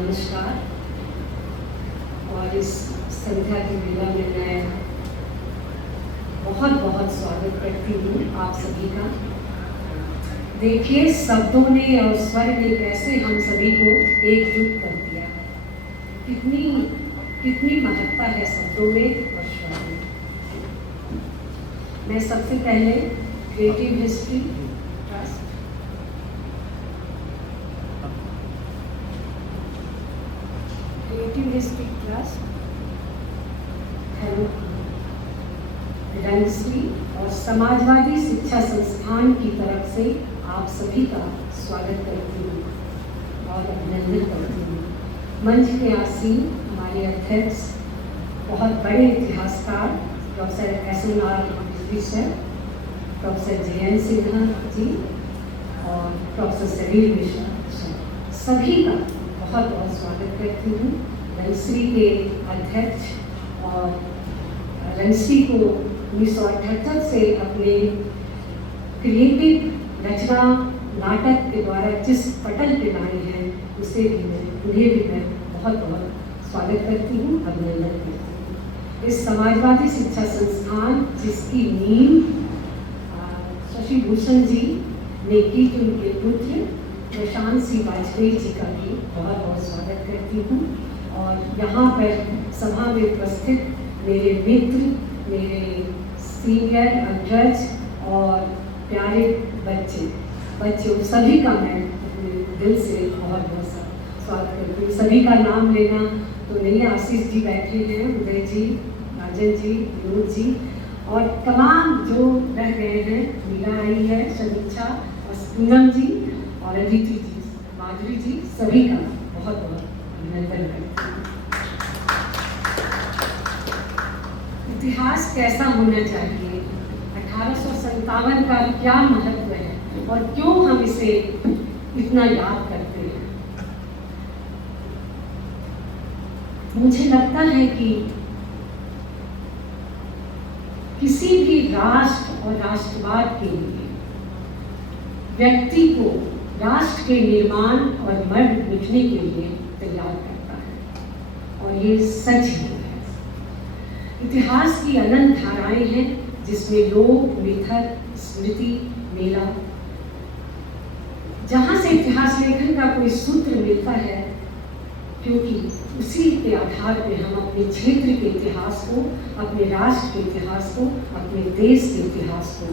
नमस्कार। और इस संध्या की वेला में मैं बहुत बहुत स्वागत करती हूँ आप सभी का। देखिए, शब्दों ने और स्वर ने कैसे हम सभी को एकजुट कर दिया है। कितनी कितनी महत्ता है शब्दों में और स्वर में। मैं सबसे पहले क्रिएटिव हिस्ट्री ट्रस्ट हेलो रंगश्री और समाजवादी शिक्षा संस्थान की तरफ से आप सभी का स्वागत करती हूँ और अभिनंदन करती हूँ। मंच के आसीन हमारे अध्यक्ष बहुत बड़े इतिहासकार professor SNR sir, professor JN Sinha ji और प्रोफेसर सलील मिश्रा सर, सभी का बहुत बहुत स्वागत करती हूँ। रंगश्री के अध्यक्ष और रंगश्री को 1978 से अपने क्रिएटिव रचना नाटक के द्वारा जिस पटल पे लाए हैं उन्हें भी मैं बहुत बहुत स्वागत करती हूँ, अभिनंदन करती हूँ। इस समाजवादी शिक्षा संस्थान जिसकी नींव शशि भूषण जी ने की, तो उनके पुत्र प्रशांत सिंह वाजपेयी जी का भी बहुत बहुत स्वागत करती हूँ। और यहाँ पर सभा में उपस्थित मेरे मित्र, मेरे सीनियर अग्रज और प्यारे बच्चे सभी का मैं अपने दिल से बहुत बहुत स्वागत करती हूँ। सभी का नाम लेना तो नहीं, आशीष जी बैठे हैं, उदय जी, राजन जी, विनोद जी और तमाम जो रह गए हैं, मीरा आई है, समीक्षा और पूनम जी और अदिति जी, माधुरी जी, सभी का बहुत बहुत अभिनंदन करती हूँ। इतिहास कैसा होना चाहिए, 1857 का क्या महत्व है और क्यों हम इसे इतना याद करते हैं। मुझे लगता है कि किसी भी राष्ट्र और राष्ट्रवाद के लिए व्यक्ति को राष्ट्र के निर्माण और मर्म लिखने के लिए तैयार करता है और ये सच है। इतिहास की अनंत धाराएं हैं जिसमें लोक, मिथक, स्मृति, मेला, जहां से इतिहास लेखन का कोई सूत्र मिलता है, क्योंकि उसी के आधार पर हम अपने क्षेत्र के इतिहास को, अपने राष्ट्र के इतिहास को, अपने देश के इतिहास को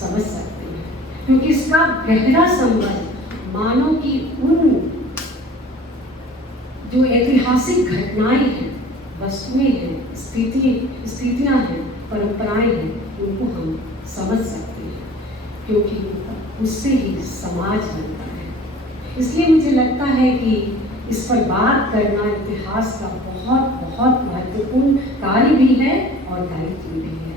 समझ सकते हैं। क्योंकि इसका गहरा संबंध मानव की उन जो ऐतिहासिक घटनाएं हैं, वस्तुएं हैं, स्थितियां हैं, परंपराएं हैं, उनको हम समझ सकते हैं, क्योंकि उससे ही समाज बनता है। इसलिए मुझे लगता है कि इस पर बात करना इतिहास का बहुत बहुत महत्वपूर्ण कार्य भी है और दायित्व भी है।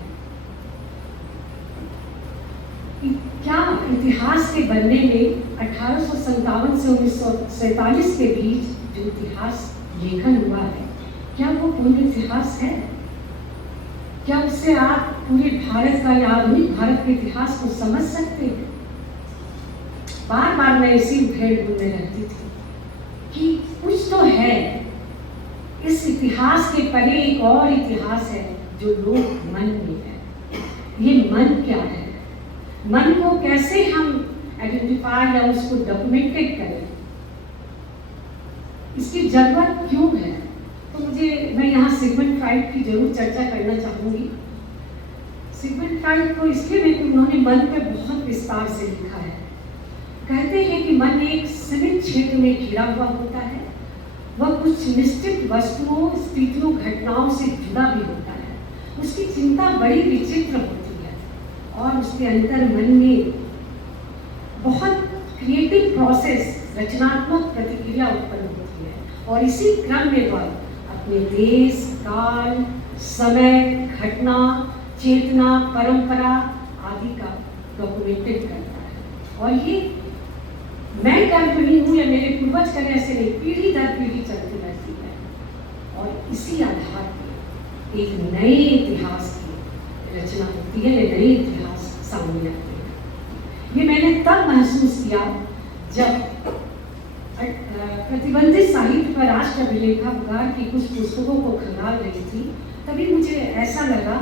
क्या इतिहास के बनने में 1857 से 1947 के बीच जो इतिहास लेखन हुआ है, क्या वो पूर्ण इतिहास है? क्या उससे आप पूरे भारत का या आधुनिक भारत के इतिहास को समझ सकते हैं? बार बार मैं इसी उधेड़ में रहती थी कि कुछ तो है, इस इतिहास के परे एक और इतिहास है जो लोग मन में है। ये मन क्या है? मन को कैसे हम आइडेंटिफाई या उसको डॉक्यूमेंटेड करें? इसकी जरूरत क्यों है? तो मैं यहाँ सिगमंड फ्राइड की जरूर चर्चा करना चाहूँगी। सिगमंड फ्राइड को इसलिए भी उन्होंने मन पे बहुत विस्तार से लिखा है। कहते हैं कि मन एक सीमित क्षेत्र में घिरा हुआ होता है, वह कुछ निश्चित वस्तुओं, स्थितियों, घटनाओं से जुड़ा भी होता है। उसकी चिंता बड़ी विचित्र होती है और उसके अंतर मन में बहुत क्रिएटिव प्रोसेस, रचनात्मक प्रतिक्रिया उत्पन्न होती है और इसी क्रम में वह अपने देश, काल, समय, घटना, चेतना, परंपरा आदि का डॉक्यूमेंटेड करता है। और ये मैं कर रही हूँ या मेरे पूर्वज कर ऐसे नहीं, पीढ़ी दर पीढ़ी चलती रहती है और इसी आधार पर एक नए इतिहास की रचना होती है, या नए इतिहास सामने आते हैं। ये मैंने तब महसूस किया जब प्रतिबंधित साहित्य पर राष्ट्र अभिलेखागार की कुछ पुस्तकों को खंगाल रही थी, तभी मुझे ऐसा लगा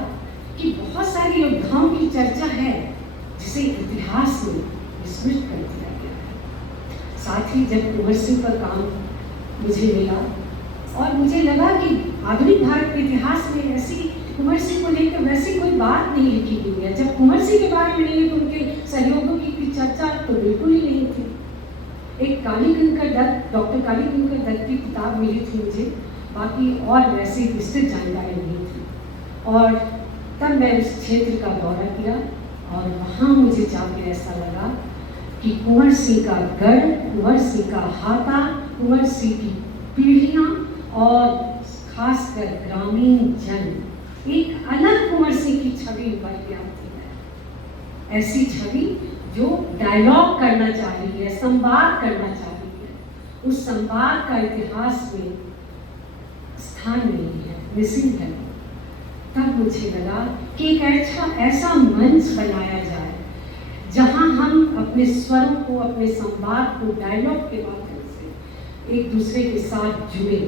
कि बहुत सारे योद्धाओं की चर्चा है जिसे इतिहास में विस्मृत कर दिया गया है। साथ ही जब कुंवर सिंह पर काम मुझे मिला और मुझे लगा कि आधुनिक भारत के इतिहास में ऐसी कुंवर सिंह को लेकर वैसी कोई बात नहीं लिखी गई है। जब कुंवर सिंह के बारे में नहीं तो उनके सहयोगों की चर्चा तो बिल्कुल ही नहीं थी। एक कालीकंकर दत्त, डॉक्टर कालीकंकर दत्त की किताब मिली थी मुझे, बाकी और वैसी विस्तृत जानकारी नहीं थी। और तब मैं उस क्षेत्र का दौरा किया और वहाँ मुझे जाकर ऐसा लगा कि कुंवर सिंह का गढ़, कुंवर सिंह का हाथा, कुंवर सिंह की पीढ़ियाँ और खासकर ग्रामीण जन एक अलग कुंवर सिंह की छवि उभर के आती है। ऐसी छवि जो डायलॉग करना चाह रही है, संवाद करना चाह रही है। उस संवाद का इतिहास में स्थान नहीं है, मिसिंग है। तब मुझे लगा कि एक ऐसा मंच बनाया जाए जहां हम अपने स्वरों को, अपने संवाद को डायलॉग के माध्यम से एक दूसरे के साथ जुड़े।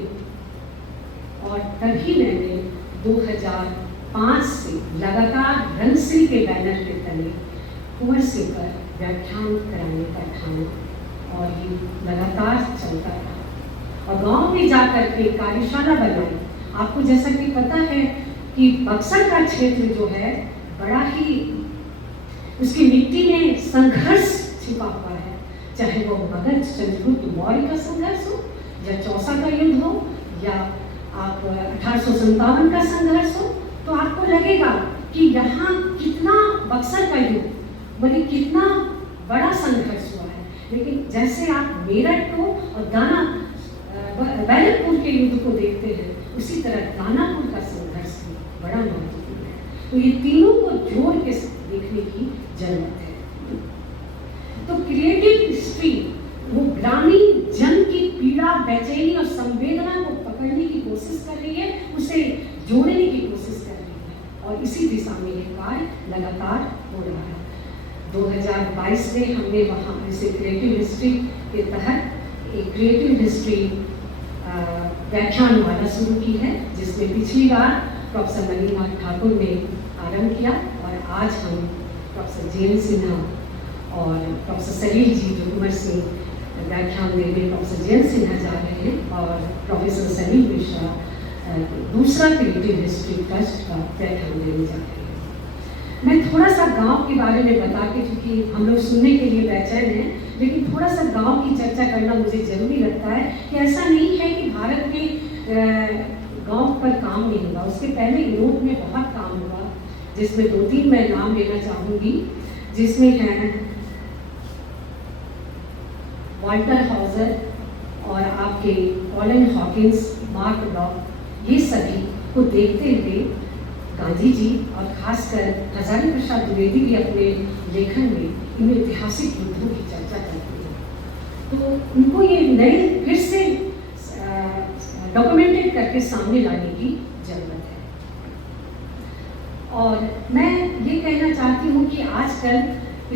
और तभी मैंने 2005 से लगातार रंगश्री के बैनर के तले कुंवर सिंह पर व्याख्यान कराने का ठाना और ये लगातार चलता रहा। और गांव में जाकर के कार्यशाला बनाई। आपको जैसा कि पता है कि बक्सर का क्षेत्र जो है बड़ा ही, उसकी मिट्टी में संघर्ष छिपा हुआ है, चाहे वो मगध चंद्रगुप्त मौर्य का संघर्ष हो या चौसा का युद्ध हो या आप 1857 का संघर्ष हो, तो आपको लगेगा कि यहाँ कितना बक्सर का युद्ध बल्कि कितना बड़ा संघर्ष हुआ है। लेकिन जैसे आप मेरठ को और बैरकपुर के युद्ध को देखते हैं, उसी तरह दानापुर का संघर्ष भी बड़ा महत्वपूर्ण है। तो ये तीनों को जोड़ के देखने की जरूरत है। तो क्रिएटिव हिस्ट्री वो ग्रामीण जन की पीड़ा, बेचैनी और संवेदना को पकड़ने की कोशिश कर रही है, उसे जोड़ने की कोशिश कर रही है और इसी दिशा में ये कार्य लगातार हो रहा है। 2022 में हमने वहाँ इसे क्रिएटिव हिस्ट्री के तहत एक क्रिएटिव हिस्ट्री व्याख्यानमाला शुरू की है, जिसमें पिछली बार प्रोफेसर नवीन ठाकुर ने आरंभ किया और आज हम प्रोफेसर जेएन सिन्हा और प्रोफेसर सलील जी जो कुंवर सिंह व्याख्यान देने प्रोफेसर जेएन सिन्हा जा रहे हैं और प्रोफेसर सलील मिश्रा दूसरा क्रिएटिव हिस्ट्री ट्रस्ट का व्याख्यान देने जा रहे हैं। मैं थोड़ा सा गांव के बारे में बता के, क्योंकि हम लोग सुनने के लिए बेचैन हैं, लेकिन थोड़ा सा गांव की चर्चा करना मुझे जरूरी लगता है कि ऐसा नहीं है कि भारत में गांव पर काम नहीं हुआ। उसके पहले यूरोप में बहुत काम हुआ, जिसमें 2-3 मैं नाम लेना चाहूँगी, जिसमें है वाल्टर हॉजर और आपके कॉलिन हॉकिंस, मार्क ब्लॉक, ये सभी को देखते हुए गांधी जी और खासकर हजारी प्रसाद द्विवेदी भी अपने लेखन में इन ऐतिहासिक युद्धों की चर्चा करते हैं। तो उनको ये नए फिर से डॉक्यूमेंटेड करके सामने लाने की जरूरत है। और मैं ये कहना चाहती हूँ कि आजकल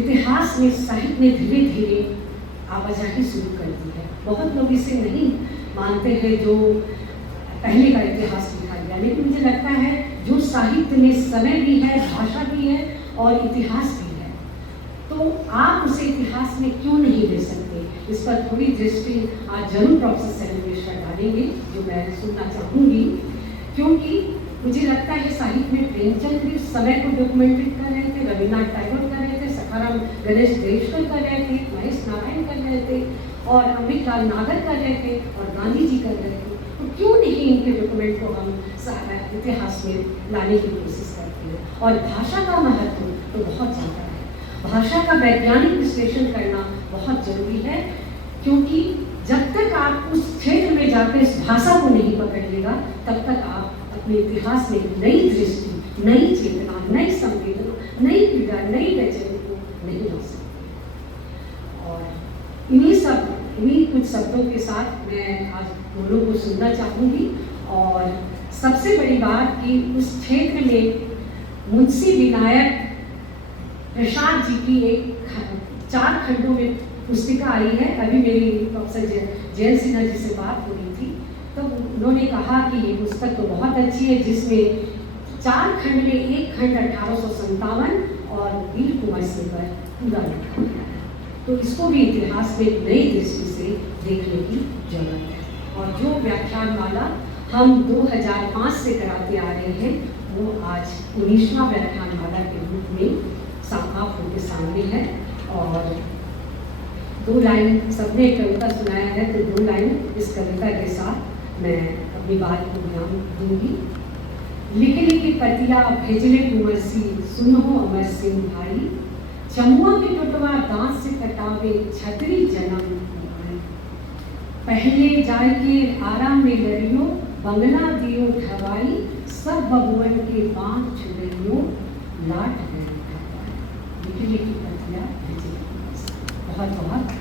इतिहास में साहित्य ने धीरे धीरे आवाजाही शुरू कर दी है। बहुत लोग इसे नहीं मानते हैं जो पहले का इतिहास लिखा गया, लेकिन मुझे लगता है जो साहित्य में समय भी है, भाषा भी है और इतिहास भी है, तो आप उसे इतिहास में क्यों नहीं ले सकते? इस पर थोड़ी दृष्टि आज जरूर प्रोफेसर सलील मिश्रा डालेंगे, जो मैं सुनना चाहूँगी, क्योंकि मुझे लगता है साहित्य में प्रेमचंद भी उस समय को डॉक्यूमेंटेड कर रहे थे, रविन्द्रनाथ टैगोर कर रहे थे, सखाराम गणेश देशकर कर रहे थे, महेश नारायण कर रहे थे और अमित लाल नागर कर रहे थे और गांधी जी कर रहे थे। तो क्यों नहीं इनके डॉक्यूमेंट को हम इतिहास में लाने की कोशिश करते हैं? और भाषा का महत्व तो बहुत ज़्यादा है। भाषा का वैज्ञानिक विश्लेषण करना बहुत जरूरी है, क्योंकि जब तक आप उस क्षेत्र में जाकर इस भाषा को नहीं पकड़िएगा, तब तक आप अपने इतिहास में नई दृष्टि, नई चेतना, नई संवेदना, नई पीड़ा, नई बेचैनी को नहीं ला सकते। और इन्हीं कुछ शब्दों के साथ मैं आज दोनों को सुनना चाहूँगी। और सबसे बड़ी बात कि उस क्षेत्र में मुंशी विनायक प्रसाद जी की एक 4 खंडों में पुस्तिका आई है। अभी मेरी प्रोफेसर जयंत सिन्हा जी से बात हो रही थी, तो उन्होंने कहा कि ये पुस्तक तो बहुत अच्छी है, जिसमें 4 खंड में एक खंड 1857 और वीर कुंवर सिंह पर पूरा लिखा गया है। तो इसको भी इतिहास में एक नई दृष्टि से देखने की जरूरत है। और जो व्याख्यानमाला हम 2005 से कराते आ रहे हैं, वो आज 19वां व्याख्यानमाला के रूप में आप उनके सामने है। और 2 लाइन सबने कविता सुनाया है, तो 2 लाइन इस कविता के साथ मैं अपनी बात को विराम दूंगी। लिखने की पतिया भेजले कुंवर सिंह, सुनो अमर सिंह भाई, चमुआ के टुटवा दांत से कटावे, छतरी जन्म आई। पहले जाय के आराम में लड़ियो, बंगला दियो ढवाई, सब बबुअन के बाँध छुड़ियो, लाट गए। लिखने की पतिया भेजले कुंवर सिंह। बहुत बहुत